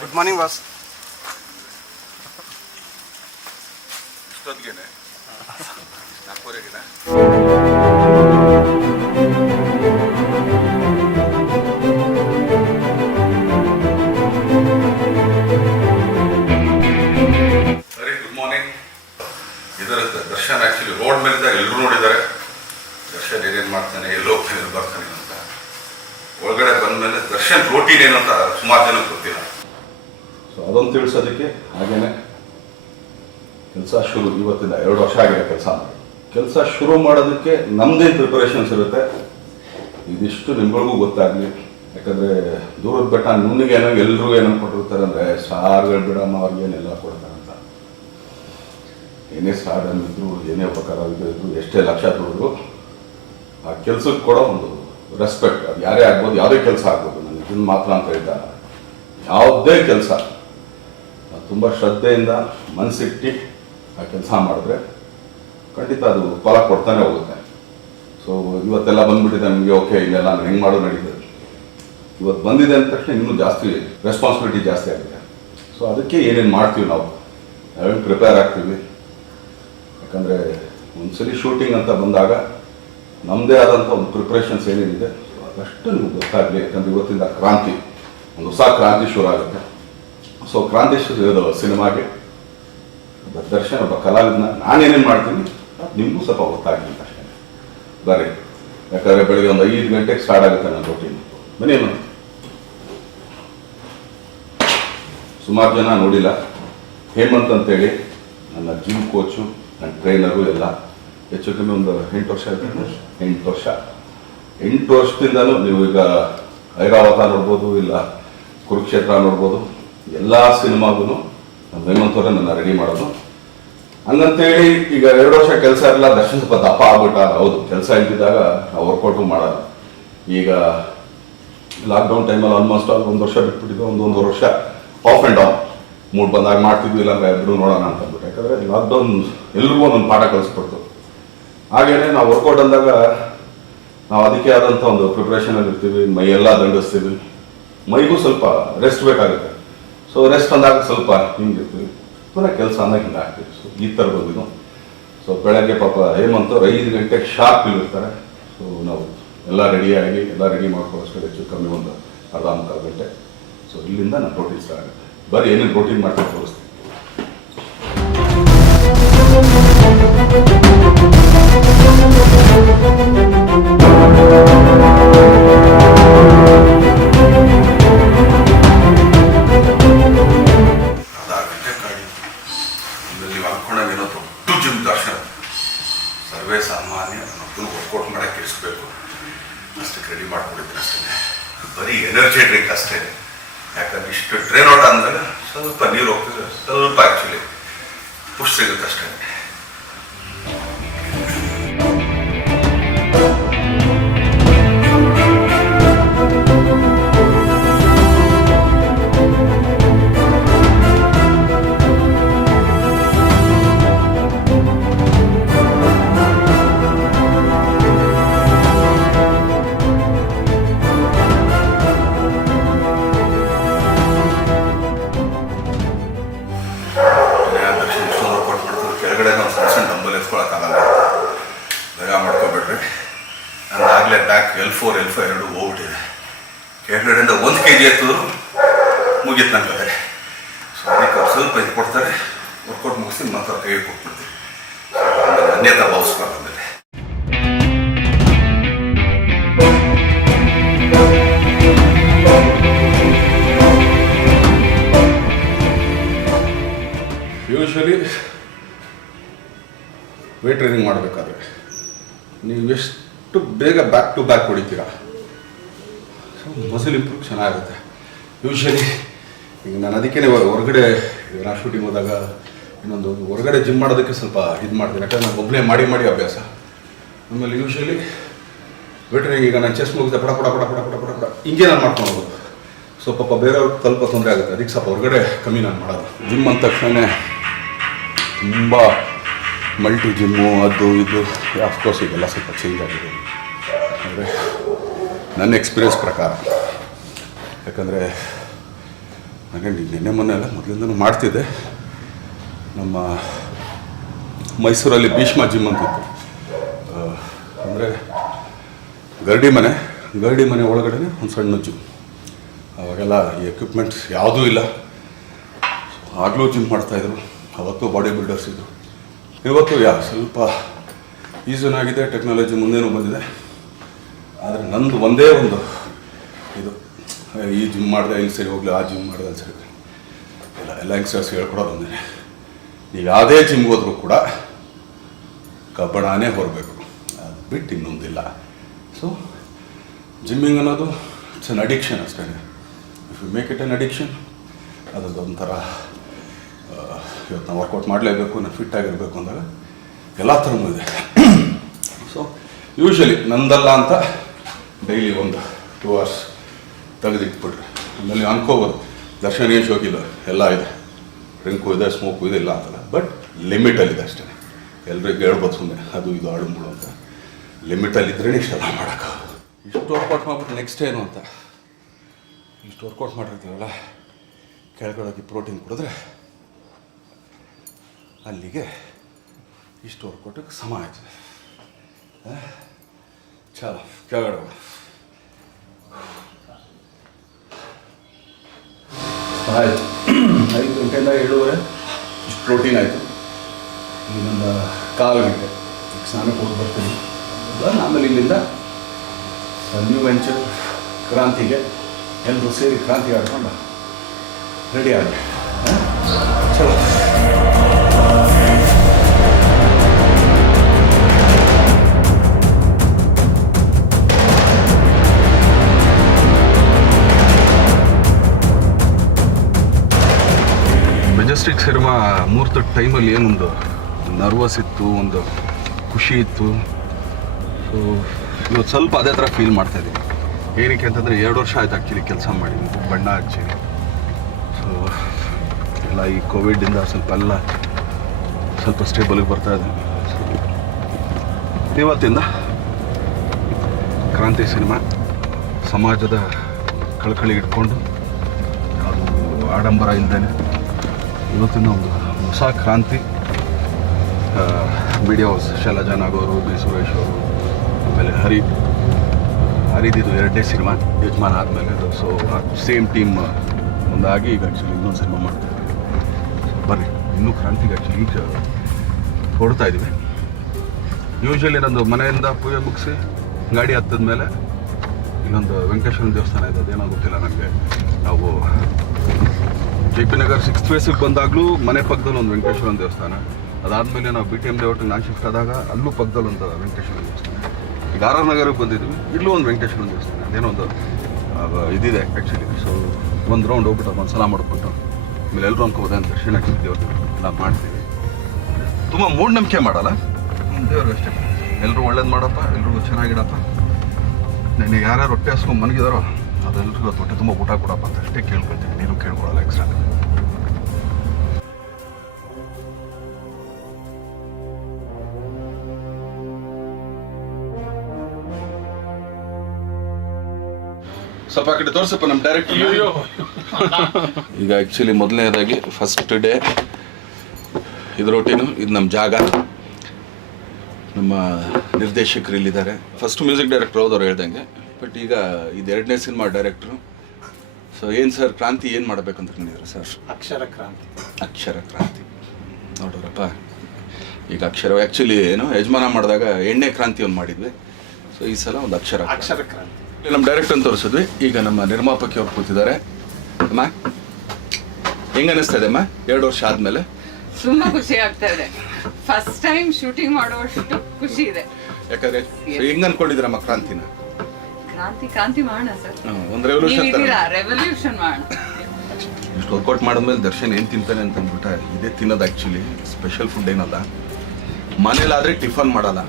Good morning boss. ಇಷ್ಟೊತ್ತಿಗೆನೆ 4:30ಗೆನೆ very good morning. ಇದರ ದರ್ಶನ್ ಆ್ಯಕ್ಚುಲಿ ರೋಡ್ ಮೇಲಿದ್ದಾಗ ಎಲ್ಲರೂ ನೋಡಿದ್ದಾರೆ ದರ್ಶನ್ ಏನೇನು ಮಾಡ್ತಾನೆ, ಎಲ್ಲೋ ಹೋಗ್ತಾನೆ, ಎಲ್ಲಿ ಬರ್ತಾನೆ ಅಂತ. ಒಳಗಡೆ ಬಂದಮೇಲೆ ದರ್ಶನ್ ರೋಟೀನ್ ಏನು ಅಂತ ಸುಮಾರು ಜನಕ್ಕೆ ಗೊತ್ತಿಲ್ಲ. ಸೊ ಅದೊಂದು ತಿಳಿಸೋದಕ್ಕೆ ಹಾಗೇನೆ ಕೆಲಸ ಶುರು ಇವತ್ತಿಂದ 2 ವರ್ಷ ಆಗಿದೆ ಕೆಲಸ ಶುರು ಮಾಡೋದಕ್ಕೆ ನಮ್ಮದೇನು ಪ್ರಿಪರೇಷನ್ಸ್ ಇರುತ್ತೆ ಇದಿಷ್ಟು ನಿಮ್ಗಳಿಗೂ ಗೊತ್ತಾಗಲಿ. ಯಾಕಂದರೆ ದೂರದ ಬೆಟ್ಟ ನುಣ್ಣಿಗೇನೋ ಎಲ್ಲರೂ ಏನೋ ಕೊಟ್ಟಿರ್ತಾರೆ ಅಂದರೆ ಸಾರುಗಳು ಬಿಡಮ್ಮ ಅವ್ರಿಗೇನೆಲ್ಲ ಕೊಡ್ತಾರೆ ಅಂತ. ಏನೇ ಸ್ಟಾರ್ಟ್ ಅಂದಿದ್ರು, ಏನೇ ಉಪಕಾರ ಇದ್ರು, ಎಷ್ಟೇ ಲಕ್ಷ ದುಡಿದ್ರು ಆ ಕೆಲಸಕ್ಕೆ ಕೊಡೋ ಒಂದು ರೆಸ್ಪೆಕ್ಟ್, ಅದು ಯಾರೇ ಆಗ್ಬೋದು, ಯಾವುದೇ ಕೆಲಸ ಆಗ್ಬೋದು. ನನಗೆ ಇದನ್ನು ಮಾತ್ರ ಅಂತ ಹೇಳ್ತಾ ಯಾವುದೇ ಕೆಲಸ ತುಂಬ ಶ್ರದ್ಧೆಯಿಂದ ಮನಸ್ಸಿಟ್ಟು ಆ ಕೆಲಸ ಮಾಡಿದ್ರೆ ಖಂಡಿತ ಅದು ಫಲ ಕೊಡ್ತಾನೆ ಹೋಗುತ್ತೆ. ಸೊ ಇವತ್ತೆಲ್ಲ ಬಂದ್ಬಿಟ್ಟಿದೆ ನಮಗೆ, ಓಕೆ ಇಲ್ಲೆಲ್ಲ ನಾನು ಹೆಂಗೆ ಮಾಡೋದು ನಡೀತದೆ. ಇವತ್ತು ಬಂದಿದೆ ಅಂದ ತಕ್ಷಣ ಇನ್ನೂ ಜಾಸ್ತಿ ರೆಸ್ಪಾನ್ಸಿಬಿಲಿಟಿ ಜಾಸ್ತಿ ಆಗುತ್ತೆ. ಸೊ ಅದಕ್ಕೆ ಏನೇನು ಮಾಡ್ತೀವಿ ನಾವು ನಾವೇನು ಪ್ರಿಪೇರ್ ಆಗ್ತೀವಿ. ಯಾಕಂದರೆ ಒಂದ್ಸಲಿ ಶೂಟಿಂಗ್ ಅಂತ ಬಂದಾಗ ನಮ್ಮದೇ ಆದಂಥ ಒಂದು ಪ್ರಿಪ್ರೇಷನ್ಸ್ ಏನೇನಿದೆ ಅದಷ್ಟು ನಿಮ್ಗೆ ಗೊತ್ತಾಗಲಿ. ಯಾಕಂದರೆ ಇವತ್ತಿಂದ ಕ್ರಾಂತಿ, ಒಂದು ಹೊಸ ಕ್ರಾಂತಿ ಶುರು ಆಗುತ್ತೆ. ಸೊ ಕ್ರಾಂತಿ ಸಿನಿಮಾಗೆ ದರ್ಶನ್ ಒಬ್ಬ ಕಲಾವಿದನ ನಾನೇನೇನು ಮಾಡ್ತೀನಿ ಅದು ನಿಮಗೂ ಸ್ವಲ್ಪ ಗೊತ್ತಾಗಲಿ ಅಂತ ಅಷ್ಟೇ. ಬರ್ರಿ, ಯಾಕಂದರೆ ಬೆಳಗ್ಗೆ ಒಂದು 5 ಗಂಟೆಗೆ ಸ್ಟಾರ್ಟ್ ಆಗುತ್ತೆ ನನ್ನ ರೂಟೀನ್. ಬನ್ನೇನು ಸುಮಾರು ಜನ ನೋಡಿಲ್ಲ, ಹೇಮಂತ್ ಅಂತೇಳಿ ನನ್ನ ಜಿಮ್ ಕೋಚು, ನನ್ನ ಟ್ರೈನರು ಎಲ್ಲ ಹೆಚ್ಚು ಕಮ್ಮಿ ಒಂದು 8 ವರ್ಷ ಆಯ್ತು. 8 ವರ್ಷದಿಂದಲೂ ನೀವು ಈಗ ಐರಾವತ ನೋಡ್ಬೋದು, ಇಲ್ಲ ಕುರುಕ್ಷೇತ್ರ ನೋಡ್ಬೋದು, ಎಲ್ಲ ಸಿನಿಮಾಗೂ ನಮ್ಮ ಹೇಮಂತ್ ಅವರೇ ನನ್ನ ರೆಡಿ ಮಾಡೋದು. ಹಂಗಂತೇಳಿ ಈಗ 2 ವರ್ಷ ಕೆಲಸ ಇರಲ್ಲ, ದರ್ಶನ್ ಸ್ವಲ್ಪ ದಪ್ಪ ಆಗ್ಬಿಟ್ಟ. ಹೌದು, ಕೆಲಸ ಇಲ್ದಿದ್ದಾಗ ನಾವು ವರ್ಕೌಟು ಮಾಡೋದು. ಈಗ ಲಾಕ್ಡೌನ್ ಟೈಮಲ್ಲಿ ಆಲ್ಮೋಸ್ಟ್ 1 ವರ್ಷ ಬಿಟ್ಬಿಟ್ಟಿದ್ದು, 1.5 ವರ್ಷ ಆಫ್ ಆ್ಯಂಡ್ ಡೌನ್. ಮೂಡ್ ಬಂದಾಗ ಮಾಡ್ತಿದ್ವಿ, ಇಲ್ಲಾಂದ್ರೆ ಬಿಡು ನೋಡೋಣ ಅಂತ ಅಂದ್ಬಿಟ್ಟು. ಯಾಕಂದರೆ ಲಾಕ್ಡೌನ್ ಎಲ್ರಿಗೂ ಒಂದೊಂದು ಪಾಠ ಕಲಿಸ್ಕೊಡ್ತು. ಹಾಗೇನೆ ನಾವು ವರ್ಕೌಟ್ ಅಂದಾಗ ನಾವು ಅದಕ್ಕೆ ಆದಂಥ ಒಂದು ಪ್ರಿಪ್ರೇಷನಲ್ಲಿ ಇರ್ತೀವಿ, ಮೈಯೆಲ್ಲ ದಂಡಿಸ್ತೀವಿ, ಮೈಗೂ ಸ್ವಲ್ಪ ರೆಸ್ಟ್ ಬೇಕಾಗುತ್ತೆ. ಸೊ ರೆಸ್ಟ್ ಅಂದಾಗ ಸ್ವಲ್ಪ ಹಿಂಗಿರ್ತೀವಿ, ಪುನಃ ಕೆಲಸ ಅಂದಾಗ ಹಿಂಗೆ ಆಗ್ತೀವಿ. ಸೊ ಈ ಥರ ಬಂದಿದ್ದು. ಸೊ ಬೆಳಗ್ಗೆ ಪಾಪ ಹೇಮಂತವ್ರು 5 ಗಂಟೆಗೆ ಶಾರ್ಪ್ ಇಲ್ಲಿರ್ತಾರೆ. ಸೊ ನಾವು ಎಲ್ಲ ರೆಡಿಯಾಗಿ ಎಲ್ಲ ರೆಡಿ ಮಾಡ್ಕೊಳ್ಳೋಷ್ಟು ಹೆಚ್ಚು ಕಮ್ಮಿ ಒಂದು ಅರ್ಧ ಮುಕ್ಕಾಲು ಗಂಟೆ. ಸೊ ಇಲ್ಲಿಂದ ನಾನು ರೋಟೀನ್ ಸ್ಟಾರ್ಟ್ ಆಗುತ್ತೆ. ಬರೀ ಏನೇನು ರೋಟೀನ್ ಮಾಡ್ಕೊಂಡು ತೋರಿಸ್ತೀನಿ. ಸರ್ವೇ ಸಾಮಾನ್ಯ ಮಕ್ಕಳು ವರ್ಕೌಟ್ ಮಾಡೋಕ್ಕೆ ಇರಿಸ್ಬೇಕು ಅಷ್ಟಕ್ಕೆ ರೆಡಿ ಮಾಡ್ಕೊಂಡಿದ್ದೀನಿ ಅಷ್ಟೇ. ಬರೀ ಎನರ್ಜಿ ಡ್ರಿಂಕ್ ಅಷ್ಟೇ. ಯಾಕಂದ್ರೆ ಇಷ್ಟು ಟ್ರೈನ್ ಔಟ್ ಅಂದಾಗ ಸ್ವಲ್ಪ ನೀರು ಹೋಗ್ತಿದ್ರೆ ಸ್ವಲ್ಪ ಆ್ಯಕ್ಚುಲಿ ಪುಷ್ ಸಿಗುತ್ತೆ ಅಷ್ಟೇ. ಕೆಳಗಡೆ ನಾವು ಸಣ್ಣ ಡಂಬಲ್ ಎತ್ಕೊಳಕ್ಕಾಗಲ್ಲ, ಬೇಗ ಮಾಡ್ಕೊಬೇಡ್ರಿ. ನಂದಾಗಲೇ ಬ್ಯಾಕ್ L4 L5 2 ಹೋಗ್ಬಿಟ್ಟಿದೆ. ಕೆಳಗಡೆಯಿಂದ 1 kg ಎತ್ತಿದ್ರು ಮುಗೀತು ನನ್ನ ಕತೆ. ಸೊ ಅದಕ್ಕೆ ಅವ್ರು ಸ್ವಲ್ಪ ಇದು ಕೊಡ್ತಾರೆ, ವರ್ಕೌಟ್ ಮುಗಿಸಿ ಮತ್ತೆ ಅವ್ರ ಕೈಗೆ ಕೊಟ್ಬಿಡ್ತೀವಿ. ಅನ್ಯತಾ ಭಾವಿಸ್ಕೊಂಡು ಬಂದರೆ ಯೂಶ್ವಲಿ ವೇಟ್ ಟ್ರೈನಿಂಗ್ ಮಾಡಬೇಕಾದ್ರೆ ನೀವು ಎಷ್ಟು ಬೇಗ ಬ್ಯಾಕ್ ಟು ಬ್ಯಾಕ್ ಹೊಡಿತೀರಾ, ಮಸಲ್ ಇಂಪ್ರೂವ್ ಚೆನ್ನಾಗಿರುತ್ತೆ. ಯೂಶ್ವಲಿ ಈಗ ನಾನು ಅದಕ್ಕೆ ಹೊರಗಡೆ ನಾನು ಶೂಟಿಂಗ್ ಹೋದಾಗ ಇನ್ನೊಂದು ಹೊರಗಡೆ ಜಿಮ್ ಮಾಡೋದಕ್ಕೆ ಸ್ವಲ್ಪ ಇದು ಮಾಡ್ತೀನಿ. ಯಾಕಂದರೆ ನಾನು ಒಬ್ಬನೇ ಮಾಡಿ ಮಾಡಿ ಅಭ್ಯಾಸ. ಆಮೇಲೆ ಯೂಶ್ವಲಿ ವೇಟ್ ಟ್ರೈನಿಂಗ್ ಈಗ ನಾನು ಚೆಸ್ಟ್ ಮುಗಿದ ಪಡ ಪಡ ಪಡ ಪಡ ಪಡ ಪಡ ಪಡ ಹಿಂಗೆ ನಾನು ಮಾಡ್ಕೊಂಡು ಹೋಗೋದು. ಸೊ ಪಾಪ ಬೇರೆಯವ್ರಿಗೆ ಸ್ವಲ್ಪ ತೊಂದರೆ ಆಗುತ್ತೆ, ಅದಕ್ಕೆ ಸ್ವಲ್ಪ ಹೊರಗಡೆ ಕಮ್ಮಿ ನಾನು ಮಾಡೋದು. ಜಿಮ್ ಅಂದ ತಕ್ಷಣ ತುಂಬ ಮಲ್ಟಿ ಜಿಮ್ಮು ಅದು ಇದು, ಅಫ್ಕೋರ್ಸ್ ಈಗೆಲ್ಲ ಸ್ವಲ್ಪ ಚೇಂಜ್ ಆಗಿದೆ. ಅಂದರೆ ನನ್ನ ಎಕ್ಸ್ಪೀರಿಯನ್ಸ್ ಪ್ರಕಾರ. ಯಾಕಂದರೆ ನನಗೆ ನಿನ್ನೆ ಮೊನ್ನೆ ಎಲ್ಲ ಮೊದಲಿಂದನೂ ಮಾಡ್ತಿದ್ದೆ. ನಮ್ಮ ಮೈಸೂರಲ್ಲಿ ಭೀಷ್ಮ ಜಿಮ್ ಅಂತಿತ್ತು. ಅಂದರೆ ಗರಡಿ ಮನೆ ಒಳಗಡೆ ಒಂದು ಸಣ್ಣ ಜಿಮ್. ಅವಾಗೆಲ್ಲ ಈ ಎಕ್ವಿಪ್ಮೆಂಟ್ಸ್ ಯಾವುದೂ ಇಲ್ಲ. ಆಗಲೂ ಜಿಮ್ ಮಾಡ್ತಾಯಿದ್ರು. ಅವತ್ತು ಬಾಡಿ ಬಿಲ್ಡರ್ಸ್ ಇದ್ದರು. ಇವತ್ತು ಸ್ವಲ್ಪ ಈಸನಾಗಿದೆ, ಟೆಕ್ನಾಲಜಿ ಮುಂದೇನೂ ಬಂದಿದೆ. ಆದರೆ ನಂದು ಒಂದೇ ಒಂದು ಇದು, ಈ ಜಿಮ್ ಮಾಡಿದೆ ಇಲ್ಲಿ ಸರಿ ಹೋಗಲಿ, ಆ ಜಿಮ್ ಮಾಡಿದೆ ಅಲ್ಲಿ ಸರಿ ಎಲ್ಲ ಯಂಗ್ಸ್ಟರ್ಸ್ ಹೇಳ್ಕೊಡೋದು ಒಂದೇ, ನೀವು ಯಾವುದೇ ಜಿಮ್ಗೆ ಹೋದ್ರೂ ಕೂಡ ಕಬ್ಬಣನೇ ಹೊರಬೇಕು, ಅದು ಬಿಟ್ಟು ಇನ್ನೊಂದಿಲ್ಲ. ಸೊ ಜಿಮ್ಮಿಂಗ್ ಅನ್ನೋದು ಇಟ್ಸ್ ಅನ್ ಅಡಿಕ್ಷನ್ ಅಷ್ಟೇ. If you make it an addiction, ಅದೊಂದು ಒಂಥರ ಇವತ್ತು ನಾವು ವರ್ಕೌಟ್ ಮಾಡಲೇಬೇಕು, ನಾನು ಫಿಟ್ ಆಗಿರಬೇಕು ಅಂದಾಗ ಎಲ್ಲ ಥರನೂ ಇದೆ. ಸೊ ಯೂಶ್ವಲಿ ನಂದಲ್ಲ ಅಂತ ಡೈಲಿ ಒಂದು 2 hours ತೆಗೆದಿಟ್ಬಿಡ್ರಿ. ಆಮೇಲೆ ನೀವು ಅನ್ಕೋಬೋದು ದರ್ಶನ್ ಏನು ಶೋಕಿಲ್ಲ, ಎಲ್ಲ ಇದೆ, ಡ್ರಿಂಕು ಇದೆ, ಸ್ಮೋಕು ಇದೆ, ಇಲ್ಲ ಅಂತಲ್ಲ. ಬಟ್ ಲಿಮಿಟಲ್ಲಿದೆ ಅಷ್ಟೇ. ಎಲ್ರಿಗೂ ಹೇಳ್ಬೋದು ಸುಮ್ಮನೆ ಅದು ಇದು ಆಡುಂಬಳು ಅಂತ. ಲಿಮಿಟಲ್ಲಿದ್ದರೆ ಇಷ್ಟೆಲ್ಲ ಮಾಡೋಕ್ಕಾಗೋದು. ಇಷ್ಟು ವರ್ಕೌಟ್ ಮಾಡ್ಬಿಟ್ಟು ನೆಕ್ಸ್ಟ್ ಏನು ಅಂತ, ಇಷ್ಟು ವರ್ಕೌಟ್ ಮಾಡಿರ್ತೀವಲ್ಲ, ಕೆಳಗಡೆ ಪ್ರೋಟೀನ್ ಕುಡಿದ್ರೆ ಅಲ್ಲಿಗೆ ಇಷ್ಟು ವರ್ಕೌಟಿಗೆ ಸಮ ಆಯ್ತದೆ. ಚಲೋ ಕೆಳಗಡೆ ಆಯಿತು. 5 ಗಂಟೆಯಿಂದ 7:30 ಇಷ್ಟು ಪ್ರೋಟೀನ್ ಆಯಿತು. ಇನ್ನೊಂದು 1/4 ಗಂಟೆ ಈಗ ಸ್ನಾನಕ್ಕೆ ಹೋಗಿ ಬರ್ತೀನಿ. ಆಮೇಲೆ ಇಲ್ಲಿಂದ ನ್ಯೂ ವೆಂಚರ್ ಕ್ರಾಂತಿಗೆ ಎಲ್ಲರೂ ಸೇರಿ ಕ್ರಾಂತಿ ಆಡ್ಕೊಂಡು ರೆಡಿ ಆಗಿ ಚಲೋ. ಮೆಜೆಸ್ಟಿಕ್ ಸಿನಿಮಾ ಮುಹೂರ್ತದ ಟೈಮಲ್ಲಿ ಏನೊಂದು ನರ್ವಸ್ ಇತ್ತು, ಒಂದು ಖುಷಿ ಇತ್ತು. ಸೊ ಇವತ್ತು ಸ್ವಲ್ಪ ಅದೇ ಥರ ಫೀಲ್ ಮಾಡ್ತಾಯಿದ್ದೀನಿ. ಏನಕ್ಕೆ ಅಂತಂದರೆ 2 ವರ್ಷ ಆಯ್ತು ಆ್ಯಕ್ಚುಲಿ ಕೆಲಸ ಮಾಡಿ, ಬಣ್ಣ ಹಚ್ಚಿ. ಸೊ ಎಲ್ಲ ಈ ಕೋವಿಡಿಂದ ಸ್ವಲ್ಪ ಸ್ಟೇಬಲಿಗೆ ಬರ್ತಾಯಿದೆ. ಸೊ ಇವತ್ತಿಂದ ಕ್ರಾಂತಿ ಸಿನಿಮಾ ಸಮಾಜದ ಕಳಕಳಿ ಇಟ್ಕೊಂಡು, ಅದು ಆಡಂಬರ ಇಲ್ಲದೇ ಇವತ್ತಿನ ಒಂದು ಹೊಸ ಕ್ರಾಂತಿ. ಮೀಡಿಯಾ ಹೌಸ್ ಶೈಲಜಾ ನಾಗೋರು, ಬಿ ಸುರೇಶ್ ಅವರು, ಆಮೇಲೆ ಹರಿದಿದ್ದು 2ನೇ ಸಿನಿಮಾ ಯಜಮಾನ ಆದಮೇಲೆ. ಸೊ ಸೇಮ್ ಟೀಮ್ ಒಂದಾಗಿ ಈಗ ಆ್ಯಕ್ಚುಲಿ ಇನ್ನೊಂದು ಸಿನಿಮಾ ಮಾಡ್ತಿದ್ವಿ. ಬರ್ರಿ, ಇನ್ನೂ ಕ್ರಾಂತಿಗೆ ಆ್ಯಕ್ಚುಲಿ ಈಗ ಹೊಡ್ತಾ ಇದ್ದೀವಿ. ಯೂಶ್ವಲಿ ನಂದು ಮನೆಯಿಂದ ಪೂಜೆ ಮುಗಿಸಿ ಗಾಡಿ ಹತ್ತದ ಮೇಲೆ ಇಲ್ಲೊಂದು ವೆಂಕಟೇಶ್ವರ ದೇವಸ್ಥಾನ ಇದೆ, ಅದೇನೋ ಗೊತ್ತಿಲ್ಲ ನನಗೆ. ನಾವು JP ನಗರ್ 6th ಫೇಸಿಗೆ ಬಂದಾಗಲೂ ಮನೆ ಪಕ್ಕದಲ್ಲಿ ಒಂದು ವೆಂಕಟೇಶ್ವರ ದೇವಸ್ಥಾನ. ಅದಾದಮೇಲೆ ನಾವು BTM ಲೇಔಟಿಗೆ ನಾನು ಶಿಫ್ಟ್ ಆದಾಗ ಅಲ್ಲೂ ಪಕ್ಕದಲ್ಲಿ ಒಂದು ವೆಂಕಟೇಶ್ವರ ದೇವಸ್ಥಾನ. ಈಗ RR ನಗರಕ್ಕೆ ಬಂದಿದ್ವಿ, ಇಲ್ಲೂ ಒಂದು ವೆಂಕಟೇಶ್ವರ ದೇವಸ್ಥಾನ, ಅದೇನೋ ಒಂದು ಇದಿದೆ ಆ್ಯಕ್ಚುಲಿ. ಸೊ ಒಂದು ರೌಂಡ್ ಹೋಗ್ಬಿಟ್ಟು ಒಂದು ಸಲ ಮಾಡಿಬಿಟ್ಟು ಆಮೇಲೆ ಎಲ್ಲರೂ ಅನ್ಕೋಬೋದೆ ಅಂತ ದರ್ಶನ ದೇವ್ರು ನಾವು ಮಾಡ್ತೀವಿ. ತುಂಬ ಮೂಢನಂಬಿಕೆ ಮಾಡಲ್ಲ, ದೇವ್ರಿಗೆ ಅಷ್ಟೇ. ಎಲ್ಲರೂ ಒಳ್ಳೇದು ಮಾಡಪ್ಪ, ಎಲ್ರಿಗೂ ಚೆನ್ನಾಗಿಡಪ್ಪ, ನನಗೆ ಯಾರ್ಯಾರು ಹೊಟ್ಟೆ ಹಾಸ್ಕೊಂಡು ಮನಗಿದಾರೋ ಅದೆಲ್ಲರಿಗೂ ಹೊಟ್ಟೆ ತುಂಬ ಊಟ ಕೊಡಪ್ಪ ಅಂತ ಅಷ್ಟೇ ಕೇಳ್ಕೊಳ್ತೀನಿ. ನೀನು ಕೇಳ್ಕೊಳ್ಳಲ್ಲ ಎಕ್ಸ್ಟ್ರಾ. ಸ್ವಲ್ಪ ಆ ಕಡೆ ತೋರಿಸಪ್ಪ ನಮ್ಮ ಡೈರೆಕ್ಟರ್. ಈಗ ಆ್ಯಕ್ಚುಲಿ ಮೊದಲನೇದಾಗಿ ಫಸ್ಟ್ ಡೇ ಇದು ರೋಟೀನು, ಇದು ನಮ್ಮ ಜಾಗ. ನಮ್ಮ ನಿರ್ದೇಶಕರು ಇಲ್ಲಿದ್ದಾರೆ. ಫಸ್ಟ್ ಮ್ಯೂಸಿಕ್ ಡೈರೆಕ್ಟರ್ ಹೋದವ್ರು ಹೇಳ್ದಂಗೆ, ಬಟ್ ಈಗ ಇದು 2ನೇ ಸಿನಿಮಾ ಡೈರೆಕ್ಟ್ರು. ಸೊ ಏನು ಸರ್ ಕ್ರಾಂತಿ ಏನು ಮಾಡಬೇಕಂತ ಕಂಡಿದ್ರು ಸರ್? ಅಕ್ಷರ ಕ್ರಾಂತಿ ನೋಡ್ರಪ್ಪ. ಈಗ ಅಕ್ಷರ ಆ್ಯಕ್ಚುಲಿ ಏನು ಯಜಮಾನ ಮಾಡಿದಾಗ 8ನೇ ಕ್ರಾಂತಿ ಒಂದು ಮಾಡಿದ್ವಿ. ಸೊ ಈ ಸಲ ಒಂದು ಅಕ್ಷರ ಕ್ರಾಂತಿ ನಮ್ಮ ಡೈರೆಕ್ಟರ್ ಅಂತ ತೋರಿಸಿದ್ವಿ. ಈಗ ನಮ್ಮ ನಿರ್ಮಾಪಕಿ ಅವ್ರು ಕೂತಿದ್ದಾರೆ. ಅಮ್ಮ ಹೆಂಗ ಅನಿಸ್ತಾ ಇದೆ ಅಮ್ಮ 2 ವರ್ಷ ಆದ್ಮೇಲೆ? ತುಂಬಾ ಖುಷಿ ಆಗ್ತಾ ಇದೆ. ಫಸ್ಟ್ ಟೈಮ್ ಶೂಟಿಂಗ್ ಮಾಡುವಷ್ಟು ಖುಷಿ ಇದೆ. ಯಾಕಂದ್ರೆ ಹೆಂಗ್ ಅನ್ಕೊಂಡಿದ್ದೀರಮ್ಮ ಕ್ರಾಂತಿನ? ಕ್ರಾಂತಿ ಮಾಡೋಣ ಸರ್, ಒಂದು ರೆವಲ್ಯೂಷನ್ ಮಾಡೋಣ. ಇಷ್ಟು ವರ್ಕೌಟ್ ಮಾಡಿದ್ಮೇಲೆ ದರ್ಶನ್ ಏನು ತಿಂತಾನೆ ಅಂತ ಅಂದ್ಬಿಟ್ಟ ಇದೇ ತಿನ್ನೋದು. ಆ್ಯಕ್ಚುಲಿ ಸ್ಪೆಷಲ್ ಫುಡ್ ಏನಲ್ಲ. ಮನೇಲಾದರೆ ಟಿಫನ್ ಮಾಡಲ್ಲ.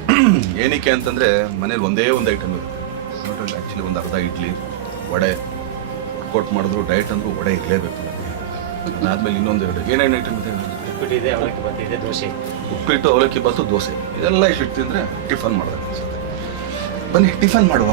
ಏನಕ್ಕೆ ಅಂತಂದರೆ ಮನೇಲಿ ಒಂದೇ ಒಂದು ಐಟಮ್ ಇರುತ್ತೆ. ಆ್ಯಕ್ಚುಲಿ ಒಂದು ಅರ್ಧ ಇಡ್ಲಿ, ವಡೆ. ವರ್ಕೌಟ್ ಮಾಡಿದ್ರು ಡಯಟ್ ಅಂದರೂ ವಡೆ ಇರಲೇಬೇಕು. ಅದಾದಮೇಲೆ ಇನ್ನೊಂದು 2 ಏನೇನು ಐಟಮ್ ಇದೆ? ಉಪ್ಪಿಟ್ಟು, ಅವಲಕ್ಕಿ ಬಾತು, ದೋಸೆ. ಇದೆಲ್ಲ ಇಷ್ಟು ತಿಂದರೆ ಟಿಫನ್ ಮಾಡೋದು ಅನ್ಸುತ್ತೆ. ಬನ್ನಿ ಟಿಫನ್ ಮಾಡುವ.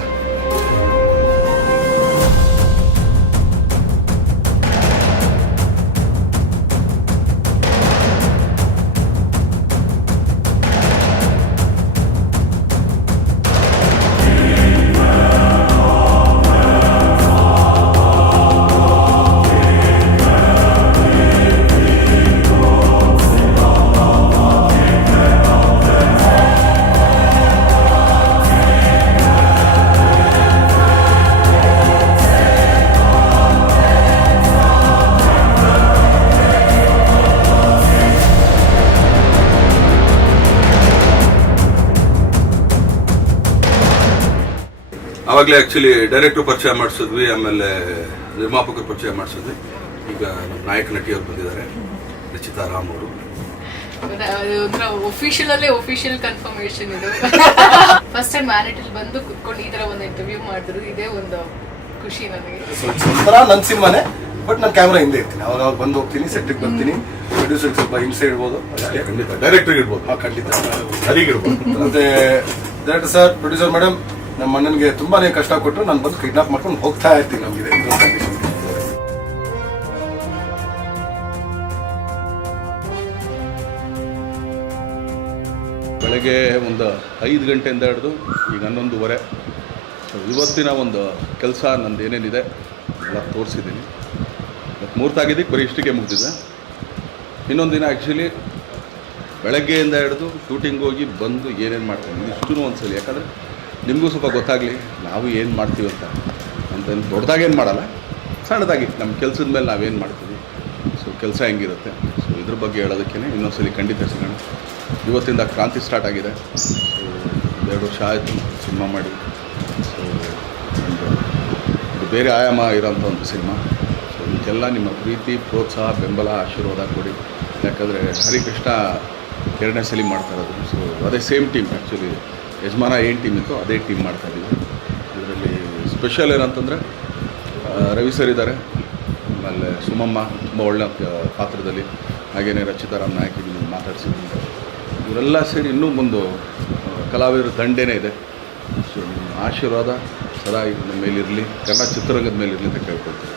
ಅವಾಗಲೇ ಆ್ಯಕ್ಚುಲಿ ಡೈರೆಕ್ಟ್ರು ಪರಿಚಯ ಮಾಡಿಸಿದ್ವಿ, ಆಮೇಲೆ ನಿರ್ಮಾಪಕರು ಪರಿಚಯ ಮಾಡಿಸಿದ್ವಿ. ಈಗ ನಮ್ಮ ನಾಯಕ ನಟಿಯವರು ಬಂದಿದ್ದಾರೆ, ರಚಿತಾ ರಾಮ್ ಅವರು. ಒಫಿಷಿಯಲ್ ಕನ್ಫರ್ಮೇಶನ್ ಇದು. ಫಸ್ಟ್ ಟೈಮ್ ಮ್ಯಾನಿಟಲ್ ಬಂದು ಕುತ್ಕೊಂಡು ಈ ತರ ಒಂದು ಇಂಟರ್ವ್ಯೂ ಮಾಡಿದ್ರು, ಇದೇ ಒಂದು ಖುಷಿ ನನಗೆ. ಒಂಥರ ನನ್ನ ಸಿನಿಮಾನೇ, ಬಟ್ ನಾನು ಕ್ಯಾಮ್ರಾ ಹಿಂದೆ ಇರ್ತೀನಿ. ಅವಾಗ ಬಂದು ಹೋಗ್ತೀನಿ, ಸೆಟ್ಟಿಗೆ ಬರ್ತೀನಿ, ಪ್ರೊಡ್ಯೂಸರ್ಗೆ ಸ್ವಲ್ಪ ಹಿಂಸೆ ಇಡ್ಬೋದು, ಖಂಡಿತ ಡೈರೆಕ್ಟರ್ ಇರ್ಬೋದು. ಖಂಡಿತ ಸರಿಗಿರ್ಬೋದು. ಮತ್ತೆ ಡೈರೆಕ್ಟರ್ ಸರ್, ಪ್ರೊಡ್ಯೂಸರ್ ಮೇಡಮ್, ನಮ್ಮ ಅಣ್ಣನಿಗೆ ತುಂಬಾನೇ ಕಷ್ಟ ಕೊಟ್ಟು ನಾನು ಬಂದು ಕಿಡ್ನಾಪ್ ಮಾಡ್ಕೊಂಡು ಹೋಗ್ತಾ ಇರ್ತೀನಿ. ನಮಗೆ ಬೆಳಗ್ಗೆ ಒಂದು 5 ಗಂಟೆಯಿಂದ ಹಿಡಿದು ಈಗ 11:30. ಸೊ ಇವತ್ತಿನ ಒಂದು ಕೆಲಸ ನಂದು ಏನೇನಿದೆ ಎಲ್ಲ ತೋರಿಸಿದ್ದೀನಿ. ಮತ್ತು ಮೂರ್ತಾಗಿದ್ದಕ್ಕೆ ಬರೀ ಇಷ್ಟಿಗೆ ಮುಗಿದಿದೆ. ಇನ್ನೊಂದು ದಿನ ಆ್ಯಕ್ಚುಲಿ ಬೆಳಗ್ಗೆಯಿಂದ ಹಿಡಿದು ಶೂಟಿಂಗ್ ಹೋಗಿ ಬಂದು ಏನೇನು ಮಾಡ್ತೀನಿ ಇಷ್ಟೂ ಒಂದ್ಸಲಿ, ಯಾಕಂದರೆ ನಿಮಗೂ ಸ್ವಲ್ಪ ಗೊತ್ತಾಗಲಿ ನಾವು ಏನು ಮಾಡ್ತೀವಿ ಅಂತ ದೊಡ್ಡದಾಗೇನು ಮಾಡಲ್ಲ, ಸಣ್ಣದಾಗಿ ನಮ್ಮ ಕೆಲಸದ ಮೇಲೆ ನಾವೇನು ಮಾಡ್ತೀವಿ, ಸೊ ಕೆಲಸ ಹೆಂಗಿರುತ್ತೆ, ಸೊ ಇದ್ರ ಬಗ್ಗೆ ಹೇಳೋದಕ್ಕೇ ಇನ್ನೊಂದ್ಸಲಿ ಖಂಡಿತ ಸಿಗೋಣ. ಇವತ್ತಿಂದ ಕ್ರಾಂತಿ ಸ್ಟಾರ್ಟ್ ಆಗಿದೆ. ಸೊ 2 ವರ್ಷ ಆಯಿತು ಸಿನಿಮಾ ಮಾಡಿ. ಸೊ ಇದು ಬೇರೆ ಆಯಾಮ ಇರೋಂಥ ಒಂದು ಸಿನಿಮಾ. ಸೊ ಇದಕ್ಕೆಲ್ಲ ನಿಮ್ಮ ಪ್ರೀತಿ, ಪ್ರೋತ್ಸಾಹ, ಬೆಂಬಲ, ಆಶೀರ್ವಾದ ಕೊಡಿ. ಯಾಕಂದರೆ ಹರಿಕೃಷ್ಣ 2ನೇ ಸಲ ಮಾಡ್ತಾ ಇರೋದು. ಸೊ ಅದೇ ಸೇಮ್ ಟೀಮ್, ಆ್ಯಕ್ಚುಲಿ ಯಜಮಾನ ಏನು ಟೀಮ್ ಇತ್ತು ಅದೇ ಟೀಮ್ ಮಾಡ್ತಾಯಿದ್ದೀವಿ. ಇದರಲ್ಲಿ ಸ್ಪೆಷಲ್ ಏನಂತಂದರೆ ರವಿ ಸರ್ ಇದ್ದಾರೆ, ಆಮೇಲೆ ಸುಮಮ್ಮ ತುಂಬ ಒಳ್ಳೆಯ ಪಾತ್ರದಲ್ಲಿ, ಹಾಗೆಯೇ ರಚಿತಾರಾಮ್ ನಾಯಕಿ ಮಾತಾಡ್ಸಿದ್ದೀನಿ. ಇವರೆಲ್ಲ ಸೇರಿ ಇನ್ನೂ ಒಂದು ಕಲಾವಿದರ ದಂಡೇನೇ ಇದೆ. ಸೊ ನಿಮ್ಮ ಆಶೀರ್ವಾದ ಸದಾ ನಮ್ಮ ಮೇಲಿರಲಿ, ಕನ್ನಡ ಚಿತ್ರರಂಗದ ಮೇಲಿರಲಿ ಅಂತ ಕೇಳ್ಕೊಳ್ತೀವಿ.